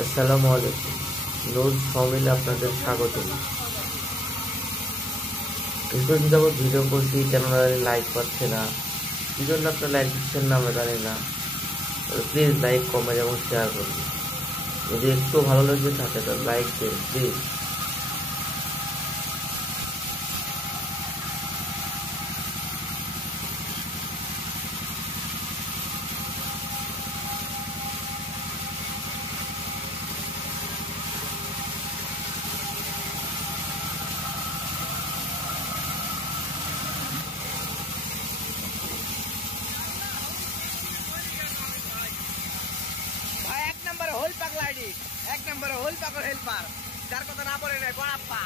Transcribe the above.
আসসালামু আলাইকুম। নোজ ফর্মিলে আপনাদের স্বাগত। কিছুদিন যাবত ভিডিও করছি, কেন লাইক পাচ্ছে না, কি জন্য আপনার লাইক দিচ্ছেন না আমরা জানি না। প্লিজ লাইক, কমেন্ট এবং শেয়ার করুন। যদি একটু ভালো লেগে থাকে তাহলে লাইক দিন প্লিজ। এক নম্বরে হোল পাগল আইডি, এক নম্বরে হোল পাগল হেল্পার, যার কথা না বলে নেই গড়াপ্পা।